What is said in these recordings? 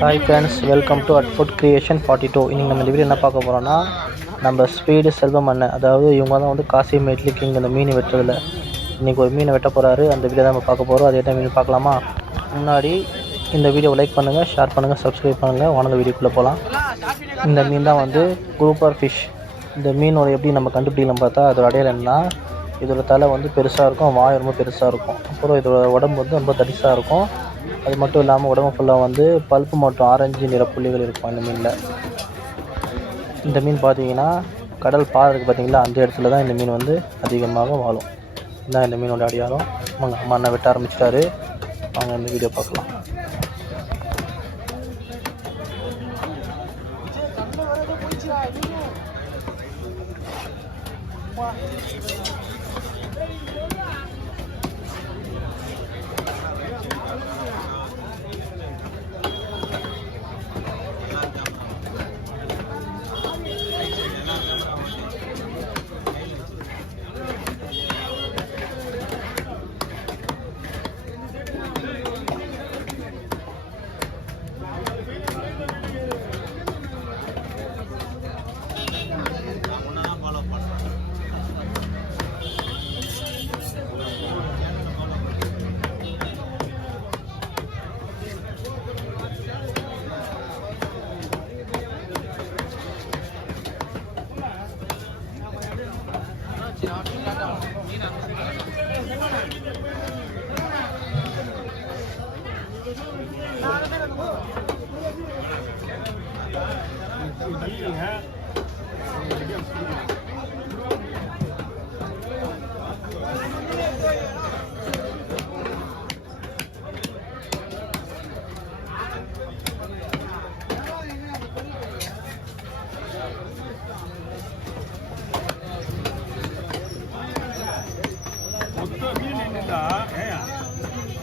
Hi friends, welcome to அட்ஃபுட் creation 42. இன்றைக்கி நம்ம இந்த வீடியோ என்ன பார்க்க போகிறோன்னா, நம்ம ஸ்பீடு செல்வம் அண்ணன், அதாவது இவங்க தான் வந்து காசிமேட்லி கிங் இந்த மீன் வெட்டுறதில்ல. இன்றைக்கி ஒரு மீனை வெட்ட போகிறாரு. அந்த வீடியோ தான் நம்ம பார்க்க போகிறோம். அது என்ன மீன் பார்க்கலாமா? முன்னாடி இந்த வீடியோவை லைக் பண்ணுங்கள், ஷேர் பண்ணுங்கள், சப்ஸ்கிரைப் பண்ணுங்கள். வாங்க வீடியோக்குள்ளே போகலாம். இந்த மீன் தான் வந்து குரூப்பர் ஃபிஷ். இந்த மீனோட எப்படி நம்ம கண்டுபிடிக்கலாம் பார்த்தா, அதோட அடையாளம் என்னன்னா, இதோட தலை வந்து பெருசாக இருக்கும், வாய் ரொம்ப பெருசாக இருக்கும். அப்புறம் இதோட உடம்பு வந்து ரொம்ப தடிசாக இருக்கும். அது மட்டும் இல்லாமல் உடம்பு ஃபுல்லாக வந்து பல்ப்பு மற்றும் ஆரஞ்சு நிற புள்ளிகள் இருக்கும் இந்த மீனில். இந்த மீன் பார்த்தீங்கன்னா கடல் பாறை இருக்குது பார்த்தீங்களா, அந்த இடத்துல தான் இந்த மீன் வந்து அதிகமாக வாழும். இதுதான் இந்த மீனோட அடையாளம். அம்மா அண்ணன் வெட்ட ஆரம்பிச்சிட்டாரு. வாங்க இந்த வீடியோ பார்க்கலாம்.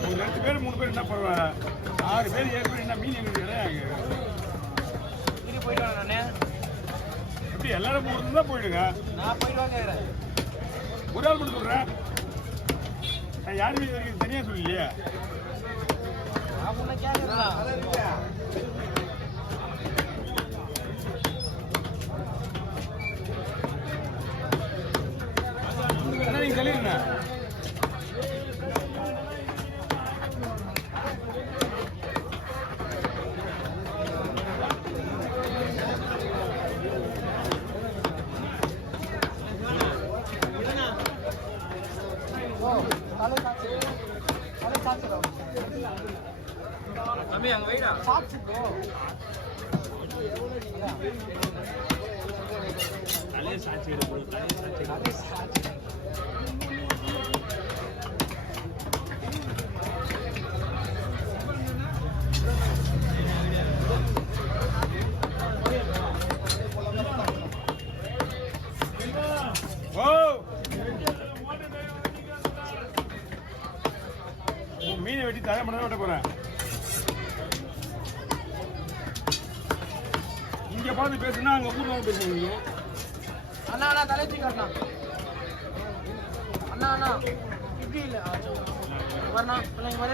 ஒரு 2 பேர் 3 பேர் என்ன பண்ணுவாங்க, 6 பேர் 7 பேர் என்ன மீன் எங்களுக்கு போயிட்டு நானே எப்படி எல்லாரும் போகிறது தான் போயிடுங்க. நான் போயிட்டு வாங்க, ஒரு ஆள் மட்டும் சொல்கிறேன். நான் யாருமே இது வரைக்கும் தனியாக சொல்லலையே. நீங்கள் சொல்லிடுங்க. தம்பி அங்க வைடா தலைய சாட்சி எடுக்கணும். தலைய சாட்சி மீனை வெட்டி தயார் பண்ண வெட்ட போறேன். இங்க பார்த்து பேசுனா அங்க ஊர்ல பேசுவீங்க. அண்ணா அண்ணா தலைச்சி காட்டா அண்ணா அண்ணா இப்படி இல்ல வரனா பிள்ளைங்க வர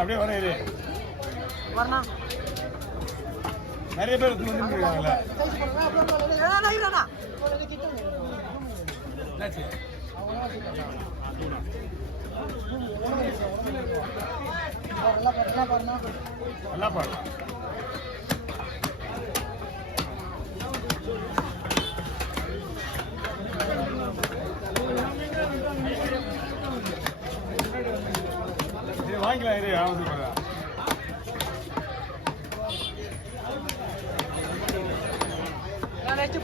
அப்படியே வர இரு வரனா. நிறைய பேர் வந்துருக்காங்கல்ல. நல்லா பாரு. வாங்கிக்கலாம் இரு அவசியம். தலை வச்சு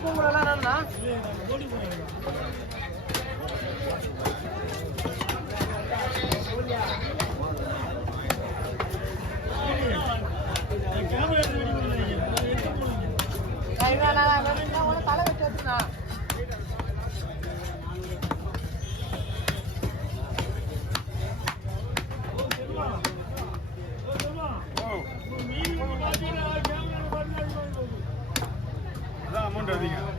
அமௌண்ட் அதிகம்.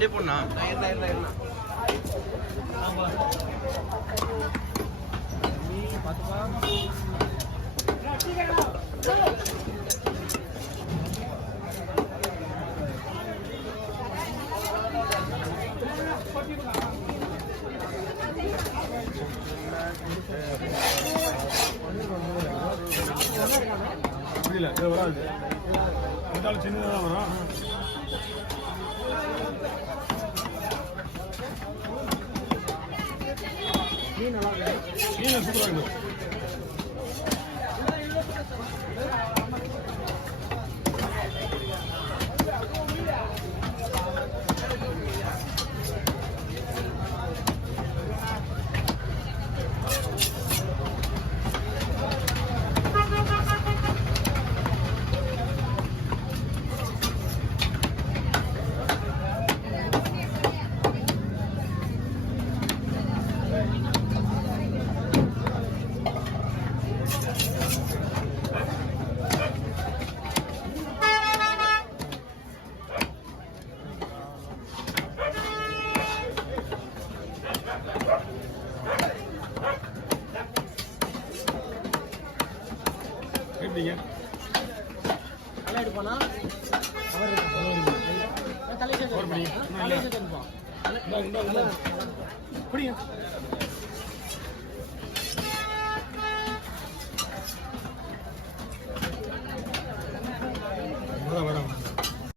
அப்படியே போடா. புரியல, இது வராது. வந்தாலும் சின்னதாக தான் வரும். மீன் சூப்பராக இருக்கும். எப்படிங்க புரியுங்க.